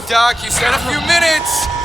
go, Doc. You said a few minutes.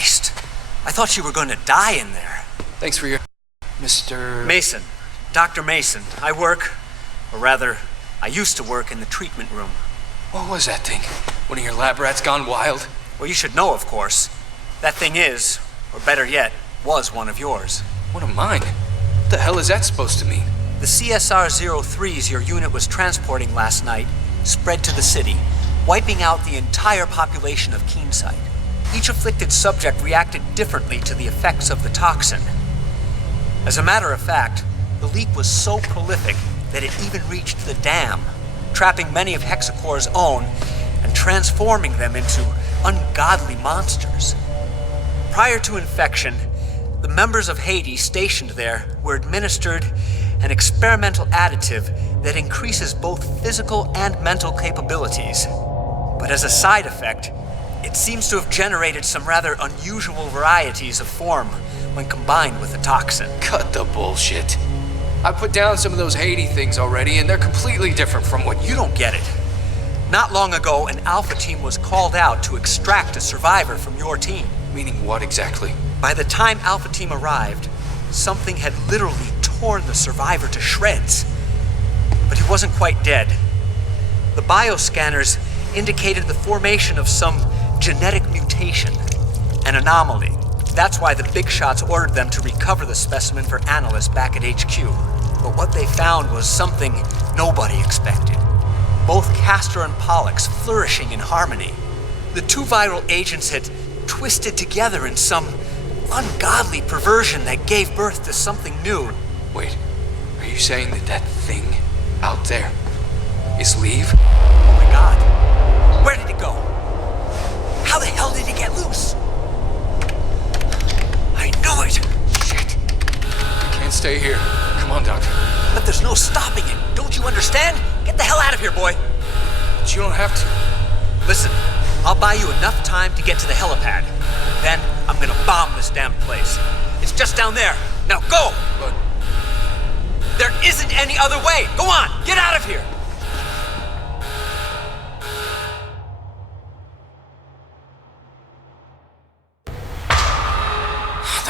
Christ. I thought you were going to die in there. Thanks for your... Mr... Mason. Dr. Mason. I work, or rather, I used to work in the treatment room. What was that thing? One of your lab rats gone wild? Well, you should know, of course. That thing is, or better yet, was one of yours. One of mine? What the hell is that supposed to mean? The CSR-03s your unit was transporting last night spread to the city, wiping out the entire population of Keenside. Each afflicted subject reacted differently to the effects of the toxin. As a matter of fact, the leak was so prolific that it even reached the dam, trapping many of Hexacore's own and transforming them into ungodly monsters. Prior to infection, the members of Hades stationed there were administered an experimental additive that increases both physical and mental capabilities. But as a side effect, it seems to have generated some rather unusual varieties of form when combined with the toxin. Cut the bullshit. I put down some of those Hades things already, and they're completely different from what You don't get it. Not long ago, an Alpha team was called out to extract a survivor from your team. Meaning what exactly? By the time Alpha team arrived, something had literally torn the survivor to shreds. But he wasn't quite dead. The bioscanners indicated the formation of some genetic mutation, an anomaly. That's why the big shots ordered them to recover the specimen for analysts back at HQ. But what they found was something nobody expected. Both Castor and Pollux flourishing in harmony. The two viral agents had twisted together in some ungodly perversion that gave birth to something new. Wait, are you saying that that thing out there is Leave? Oh my God. Where did it go? How the hell did it get loose? I knew it! Shit. I can't stay here. Come on, Doctor. But there's no stopping it. Don't you understand? Get the hell out of here, boy. But you don't have to. Listen, I'll buy you enough time to get to the helipad. Then I'm gonna bomb this damn place. It's just down there. Now go! But there isn't any other way. Go on, get out of here.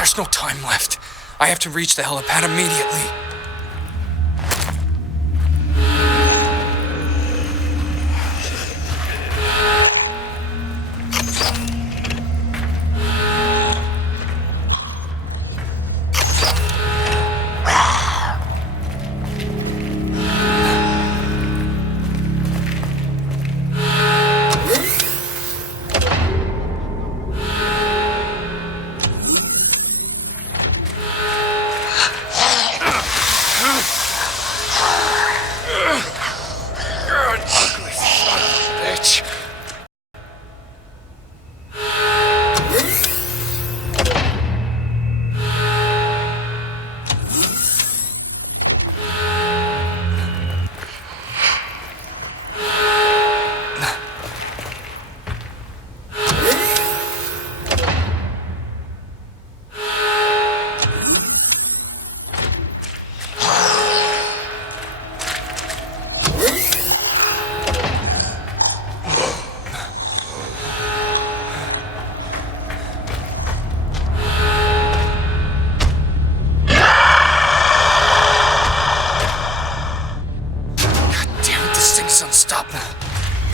there's no time left. I have to reach the helipad immediately.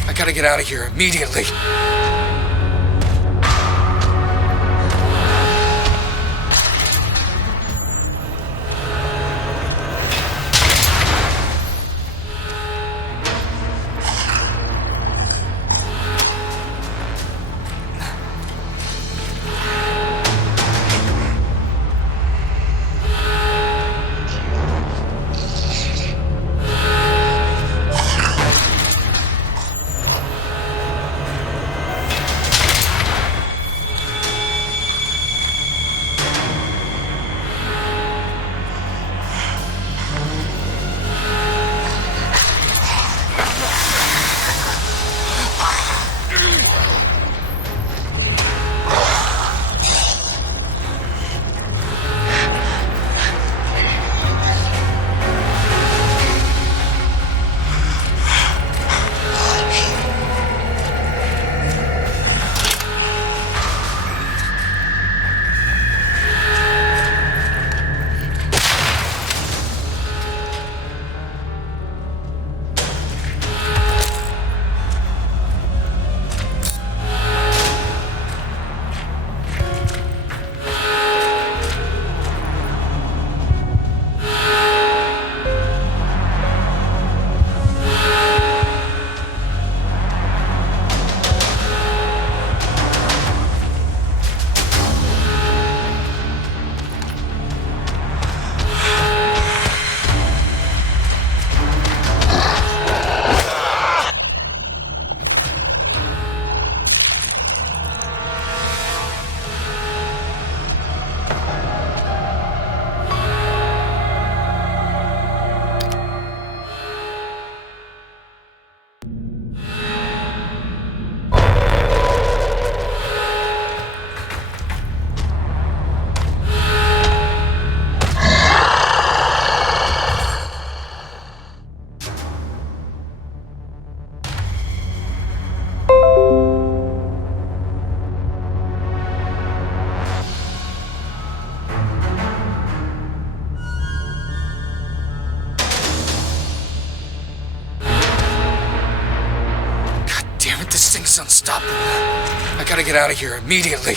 I gotta get out of here immediately. unstoppable. I gotta get out of here immediately.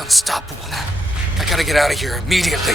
Unstoppable. I gotta get out of here immediately.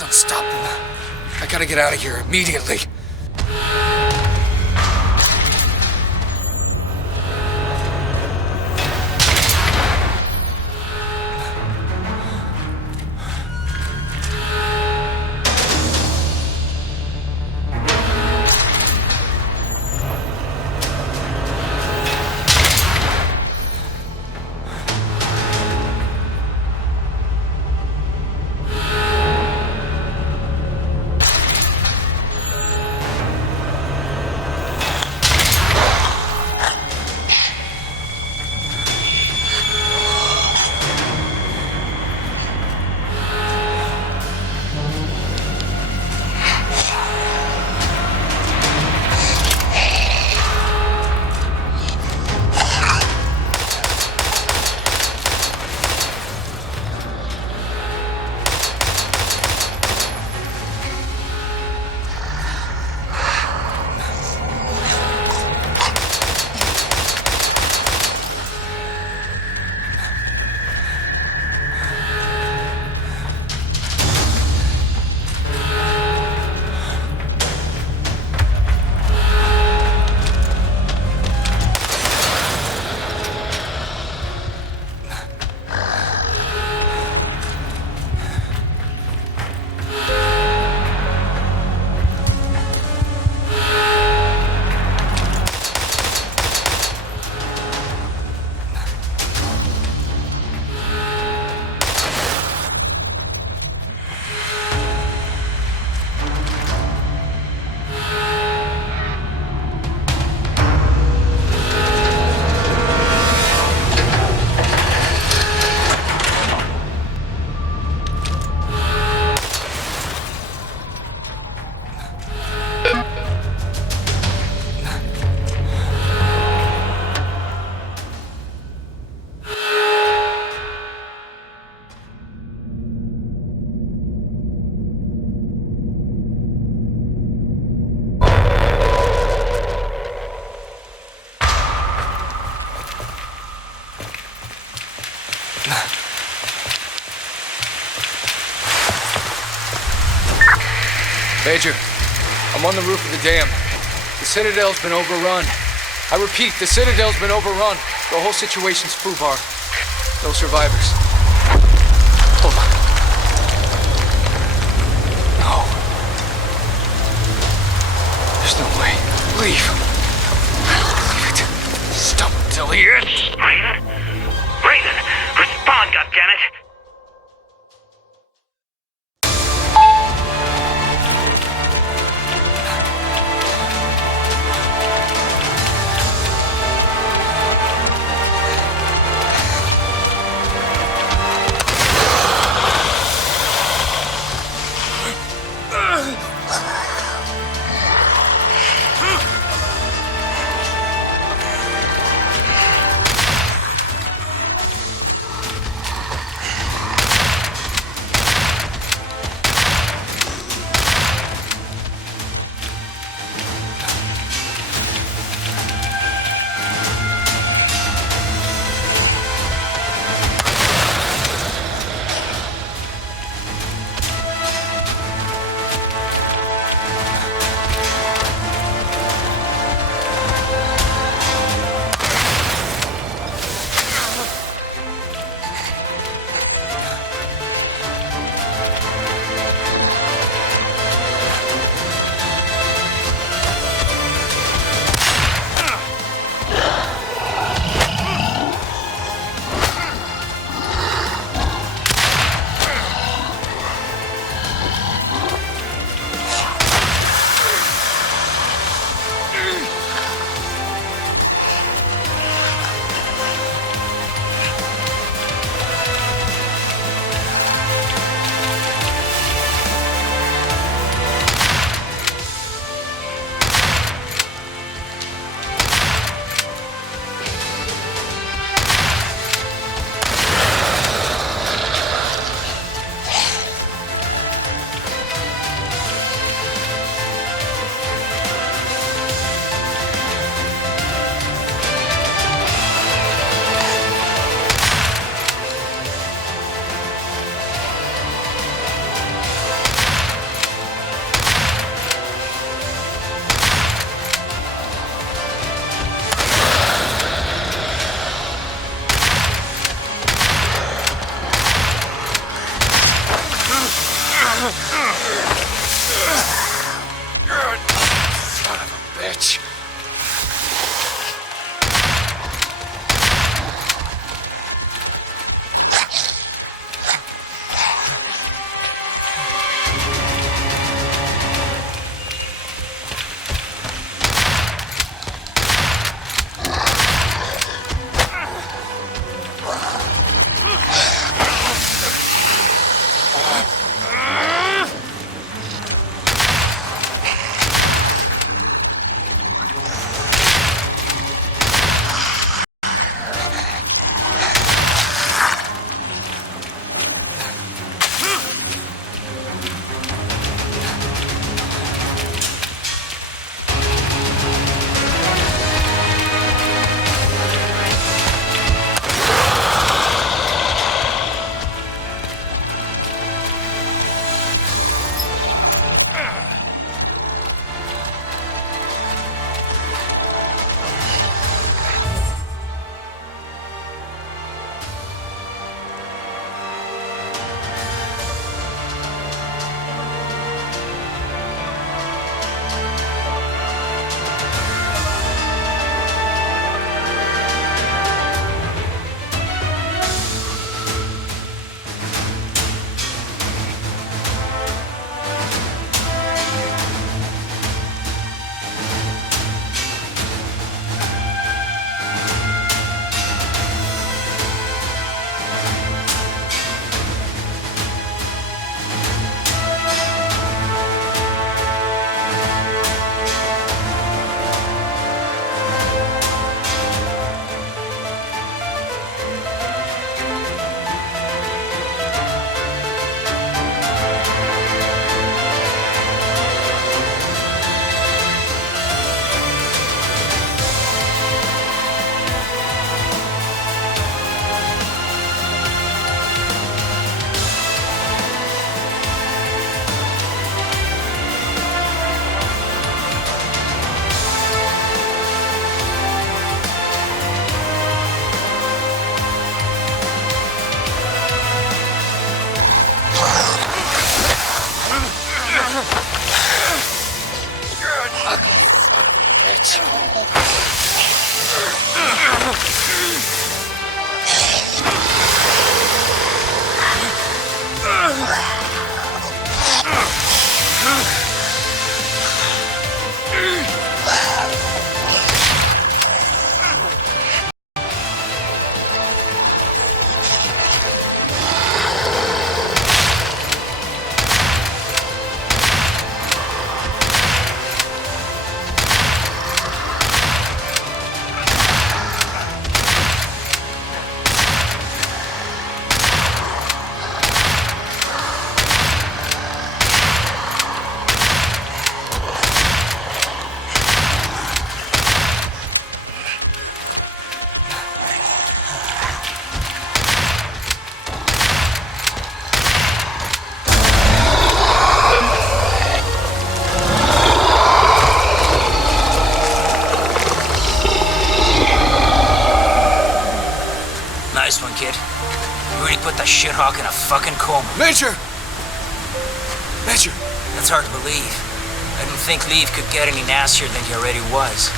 Unstoppable. I gotta get out of here immediately. Major, I'm on the roof of the dam. The Citadel's been overrun. I repeat, the Citadel's been overrun. The whole situation's foobar. No survivors. Hold on. No. There's no way. Leave. Leave it. Stop till the end. Raven? Raven! Respond, goddammit! bitch. Nice one, kid. You really put the shithawk in a fucking coma. Major! Major! That's hard to believe. I didn't think Leave could get any nastier than he already was.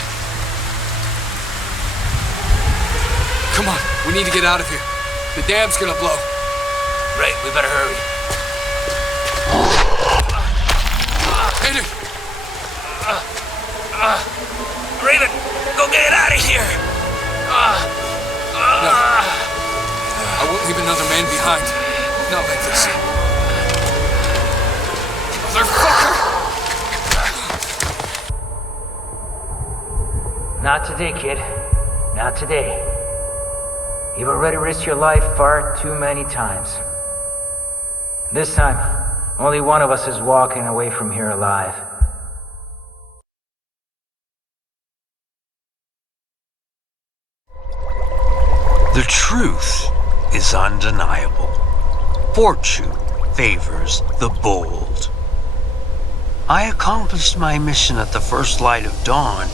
Come on, we need to get out of here. The dam's gonna blow. Right, we better hurry. Hit it! Raven, go get out of here! No. I won't leave another man behind. Not like this. Motherfucker! Not today, kid. Not today. You've already risked your life far too many times. This time, only one of us is walking away from here alive. The truth is undeniable. Fortune favors the bold. I accomplished my mission at the first light of dawn,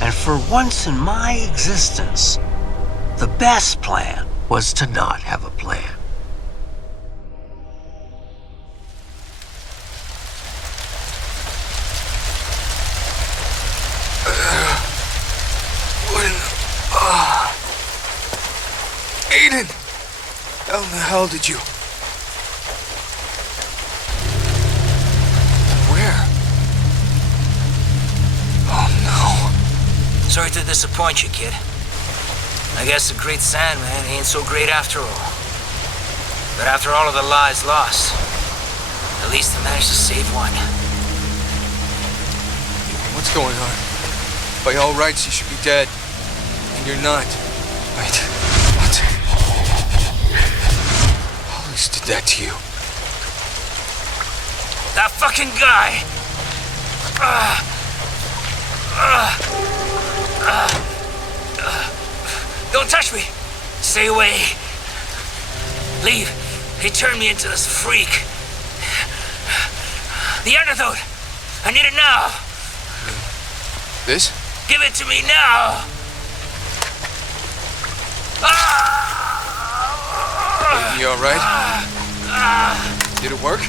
and for once in my existence, the best plan was to not have a plan. Aiden! How in the hell did you... Where? Oh no. Sorry to disappoint you, kid. I guess the great Sandman ain't so great after all. But after all of the lives lost, at least I managed to save one. What's going on? By all rights, you should be dead. And you're not. Wait. What? Hollis did that to you. That fucking guy! Don't touch me! Stay away! Leave! He turned me into this freak. The antidote! I need it now! This? Give it to me now! You alright? Did it work?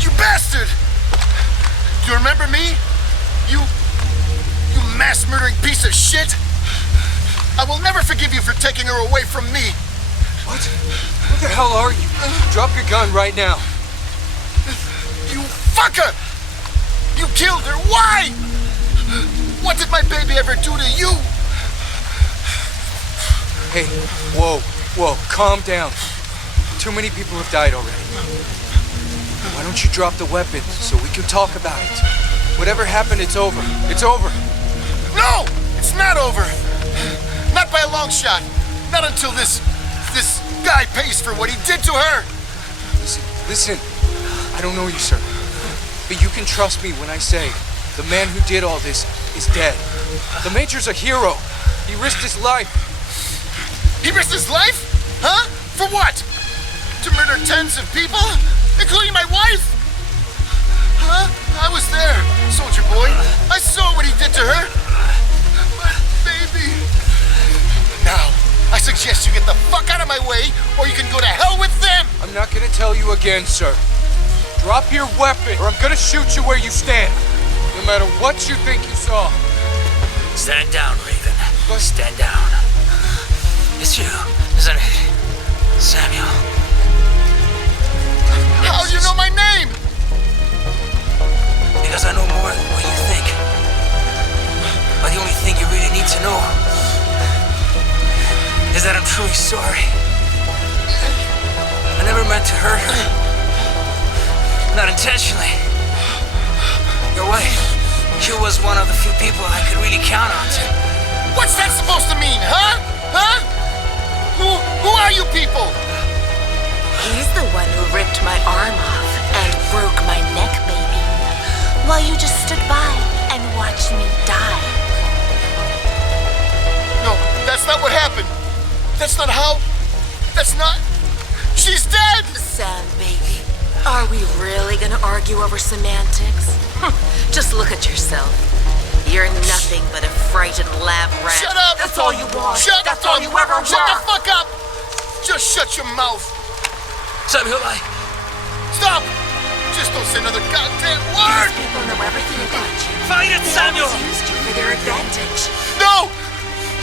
You bastard! You remember me? You mass-murdering piece of shit! I will never forgive you for taking her away from me! What? What the hell are you? Drop your gun right now. You fucker! You killed her! Why? What did my baby ever do to you? Hey, whoa, calm down. Too many people have died already. Why don't you drop the weapon so we can talk about it? Whatever happened, it's over. It's over. No! It's not over! Not by a long shot. Not until this guy pays for what he did to her! Listen. I don't know you, sir. But you can trust me when I say the man who did all this is dead. The Major's a hero. He risked his life. He risked his life? Huh? For what? To murder tens of people? Including my wife? Huh? I was there, soldier boy. I saw what he did to her. My baby. Now, I suggest you get the fuck out of my way, or you can go to hell with them! I'm not gonna tell you again, sir. Drop your weapon, or I'm gonna shoot you where you stand. No matter what you think you saw. Stand down, Raven. Stand down. It's you, isn't it? Samuel. How do you know my name? Because I know more than what you think. But the only thing you really need to know is that I'm truly sorry. I never meant to hurt her. Not intentionally. Your wife, she was one of the few people I could really count on to. What's that supposed to mean, huh? Huh? Who are you people? He's the one who ripped my arm off and broke my neck, baby. While you just stood by and watched me die. No, that's not what happened. That's not how... That's not... She's dead! Sam, baby, are we really gonna argue over semantics? Just look at yourself. You're nothing but a frightened lab rat. Shut up! That's all you want. Shut That's up! all you ever were. Shut the fuck up! Just shut your mouth! Samuel, Stop! Just don't say another goddamn word! These people know everything about you. Fight it, They Samuel! always used you for their advantage. No!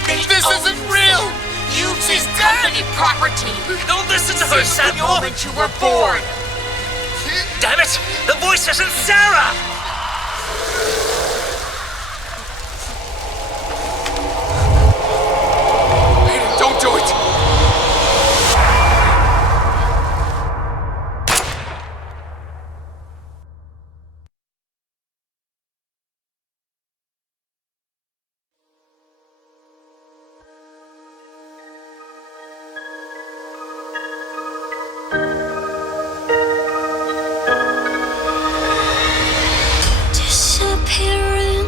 They This own isn't you, real! Sam. You've She's been dead! company property. Don't listen to her, Since the Samuel! moment you were born. Damn it! The voice isn't Sarah! Don't do it! Disappearing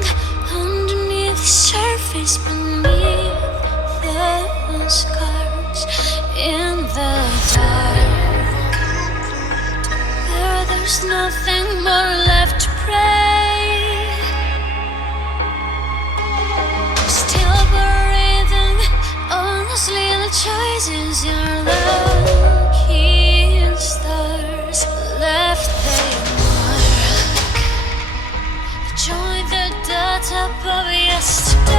underneath the surface, beneath the scars in the dark. There's nothing more left to pray. Still breathing, honestly, the choices are lucky stars left they mark. Join the dots up of yesterday.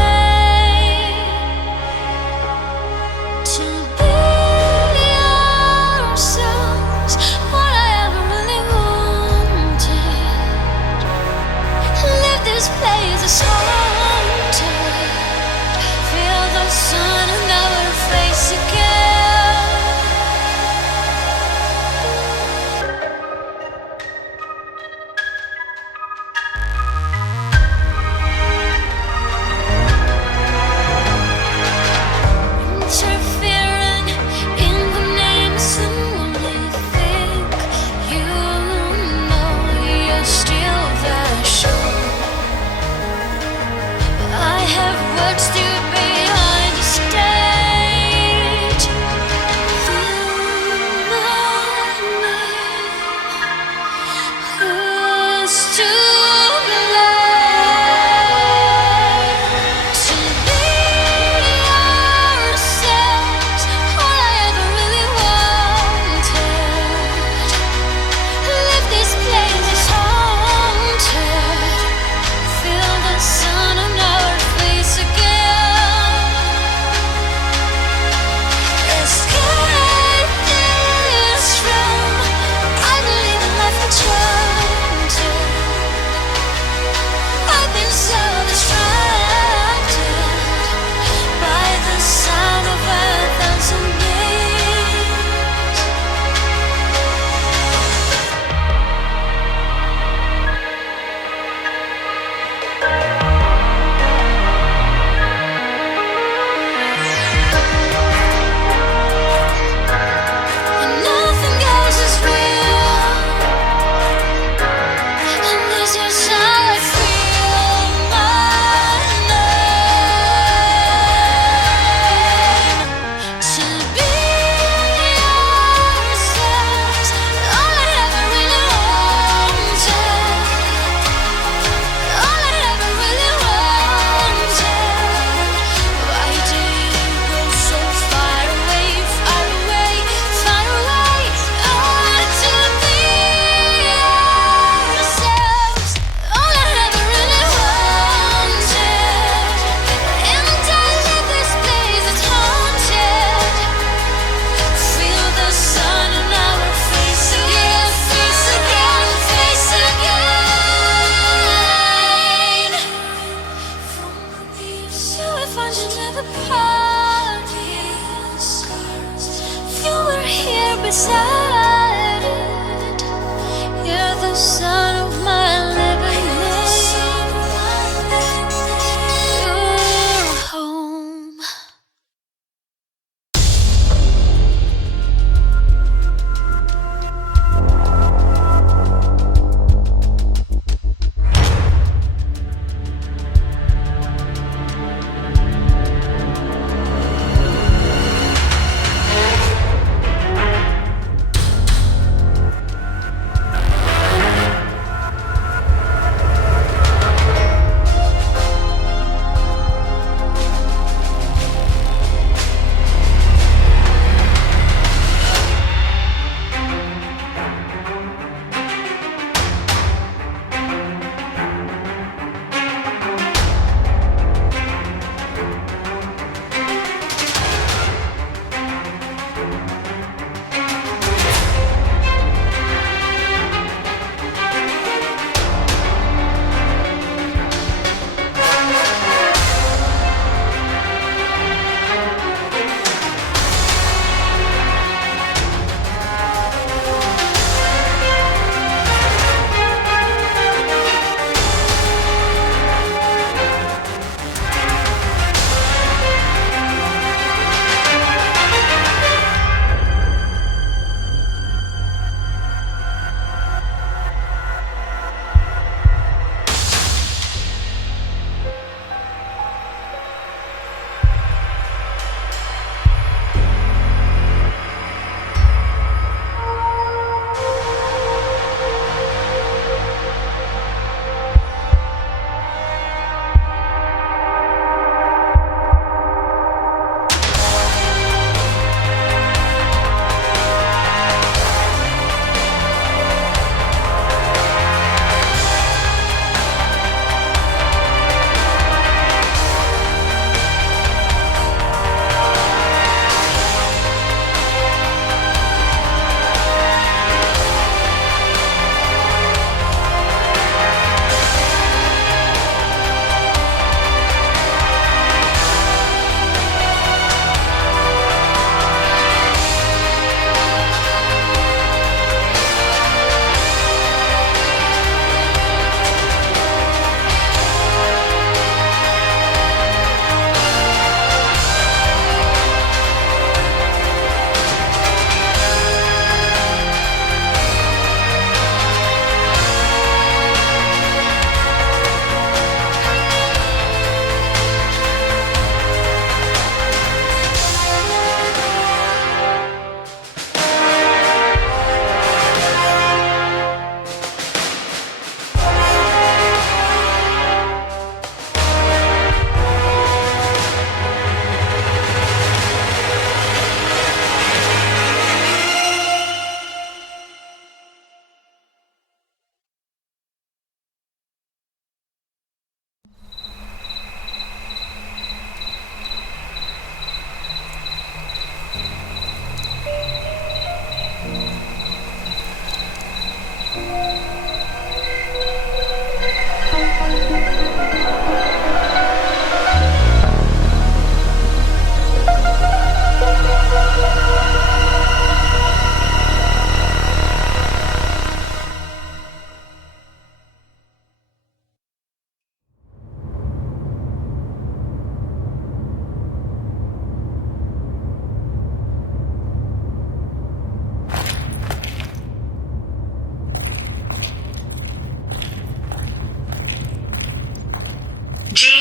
To be ourselves, what I ever really wanted. Leave this place as haunted. Feel the sun in our face again. Interfering in the name of someone they think you know you're still the show.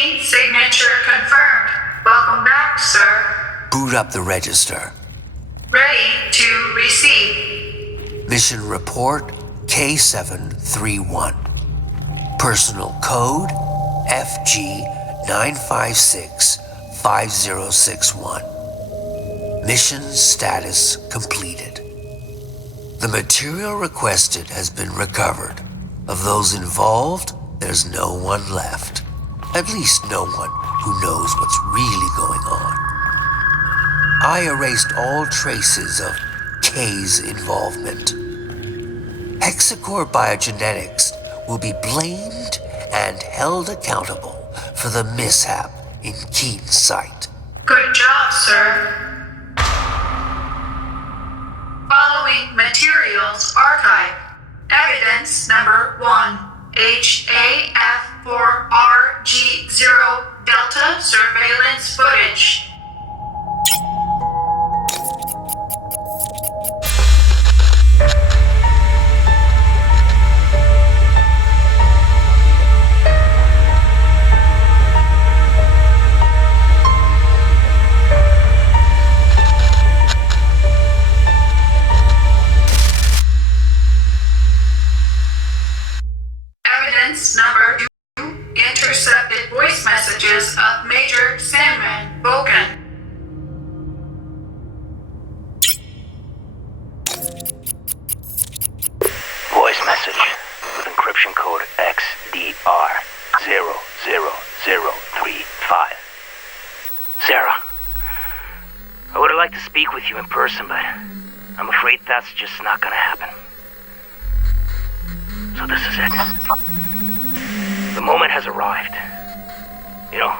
Machine signature confirmed. Welcome back, sir. Boot up the register. Ready to receive. Mission report K731. Personal code FG9565061. Mission status completed. The material requested has been recovered. Of those involved, there's no one left. At least no one who knows what's really going on. I erased all traces of K's involvement. Hexacore Biogenetics will be blamed and held accountable for the mishap in Keen's site. Good job, sir. Following materials archive. Evidence number 1. HAF4RG0 Delta surveillance footage. Evidence number 2. Intercepted voice messages of Major Sandman Bogan. Voice message with encryption code XDR00035. Sarah, I would have liked to speak with you in person, but I'm afraid that's just not gonna happen. So this is it. The moment has arrived. You know,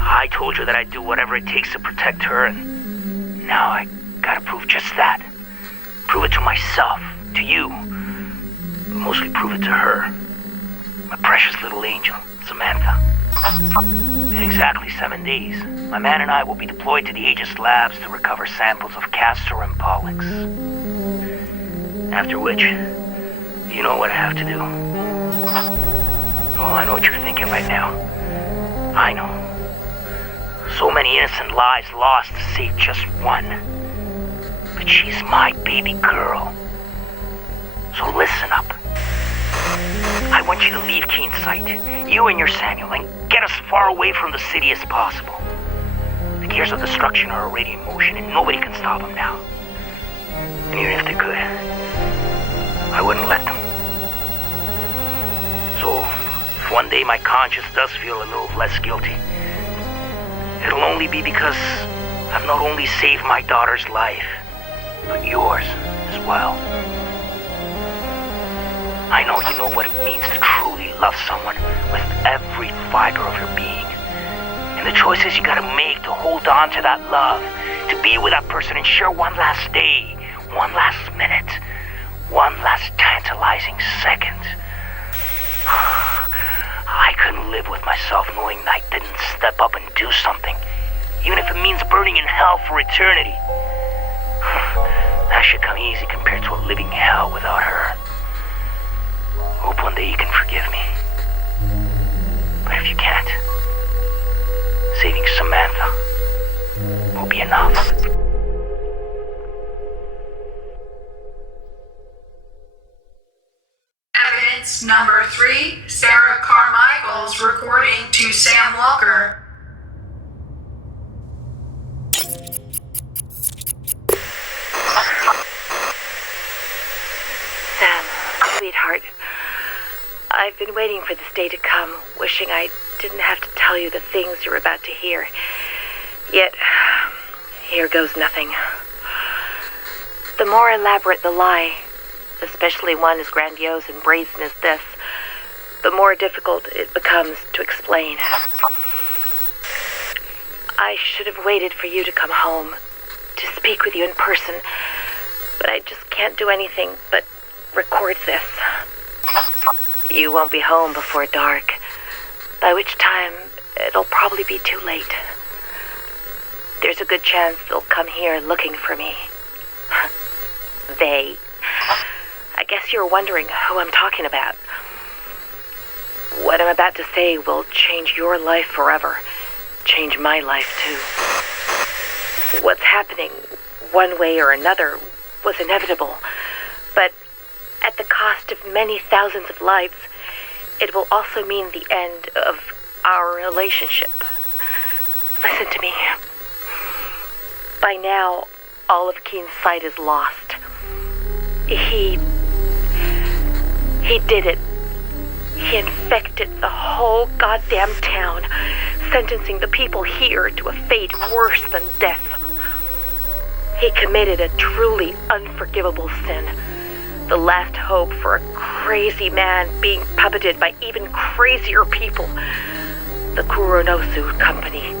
I told you that I'd do whatever it takes to protect her, and now I gotta prove just that. Prove it to myself, to you, but mostly prove it to her. My precious little angel, Samantha. In exactly 7 days, my man and I will be deployed to the Aegis labs to recover samples of Castor and Pollux. After which, you know what I have to do. Oh, I know what you're thinking right now. I know. So many innocent lives lost to save just one. But she's my baby girl. So listen up. I want you to leave Keen's site, you and your Samuel, and get as far away from the city as possible. The gears of destruction are already in motion, and nobody can stop them now. And even if they could, I wouldn't let them. So, if one day my conscience does feel a little less guilty, it'll only be because I've not only saved my daughter's life, but yours as well. I know you know what it means to truly love someone with every fiber of your being. And the choices you gotta make to hold on to that love, to be with that person and share one last day, one last minute, one last tantalizing second. I couldn't live with myself knowing I didn't step up and do something, even if it means burning in hell for eternity. That should come easy compared to a living hell without her. Hope one day you can forgive me. But if you can't, saving Samantha will be enough. Evidence number 3. Sarah Carmichael's recording to Sam Walker. Sam, sweetheart, I've been waiting for this day to come, wishing I didn't have to tell you the things you're about to hear. Yet, here goes nothing. The more elaborate the lie, especially one as grandiose and brazen as this, the more difficult it becomes to explain. I should have waited for you to come home, to speak with you in person, but I just can't do anything but record this. You won't be home before dark, by which time it'll probably be too late. There's a good chance they'll come here looking for me. They. I guess you're wondering who I'm talking about. What What I'm about to say will change your life forever. Change my life, too. What's happening, one way or another, was inevitable. But at the cost of many thousands of lives, it will also mean the end of our relationship. Listen to me. By now, all of Keen's sight is lost. He did it. He infected the whole goddamn town, sentencing the people here to a fate worse than death. He committed a truly unforgivable sin. The last hope for a crazy man being puppeted by even crazier people. The Kuronosu Company.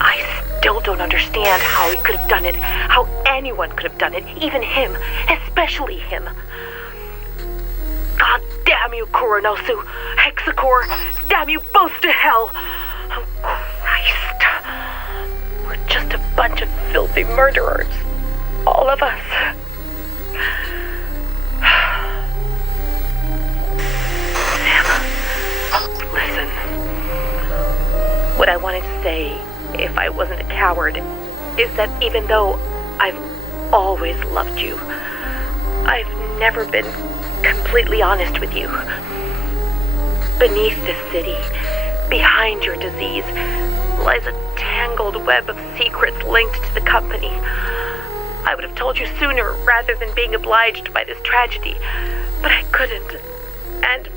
I still don't understand how he could have done it, how anyone could have done it, even him, especially him. God damn you, Kuronosu, Hexacore, damn you both to hell. Oh, Christ. We're just a bunch of filthy murderers. All of us. Sam, listen. What I wanted to say, if I wasn't a coward, is that even though I've always loved you, I've never been completely honest with you. Beneath this city, behind your disease, lies a tangled web of secrets linked to the company. I would have told you sooner rather than being obliged by this tragedy, but I couldn't, and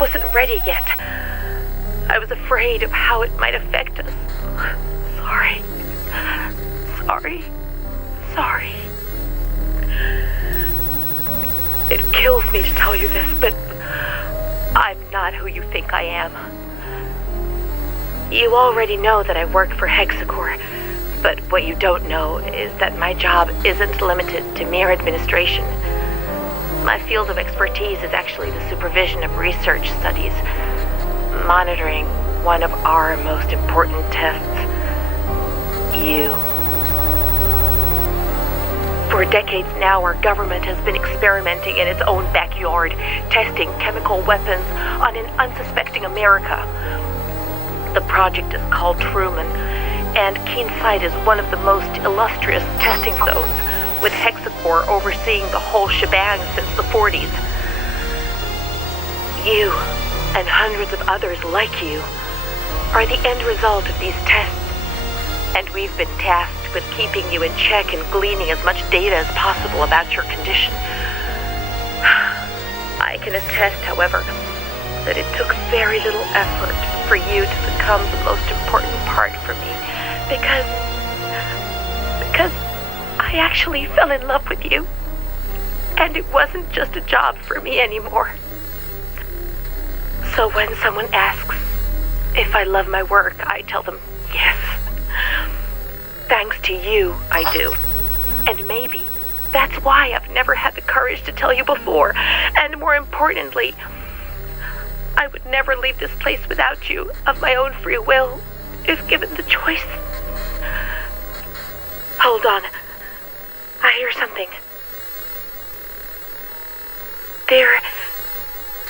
wasn't ready yet. I was afraid of how it might affect us. Sorry. It kills me to tell you this, but I'm not who you think I am. You already know that I work for Hexacore, but what you don't know is that my job isn't limited to mere administration. My field of expertise is actually the supervision of research studies, monitoring one of our most important tests, you. For decades now, our government has been experimenting in its own backyard, testing chemical weapons on an unsuspecting America. The project is called Truman, and Keenside is one of the most illustrious testing zones, with Hexacore overseeing the whole shebang since the 40s. You, and hundreds of others like you, are the end result of these tests, and we've been tasked with keeping you in check and gleaning as much data as possible about your condition. I can attest, however, that it took very little effort for you to become the most important part for me, because I actually fell in love with you, and it wasn't just a job for me anymore. So when someone asks if I love my work, I tell them yes. Thanks to you, I do. And maybe that's why I've never had the courage to tell you before. And more importantly, I would never leave this place without you, of my own free will, if given the choice. Hold on. I hear something.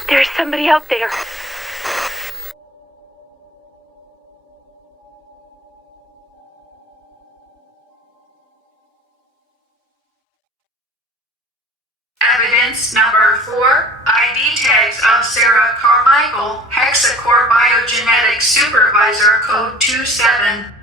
There's somebody out there. Evidence number 4, ID tags of Sarah Carmichael, Hexacore Biogenetics Supervisor, code 27.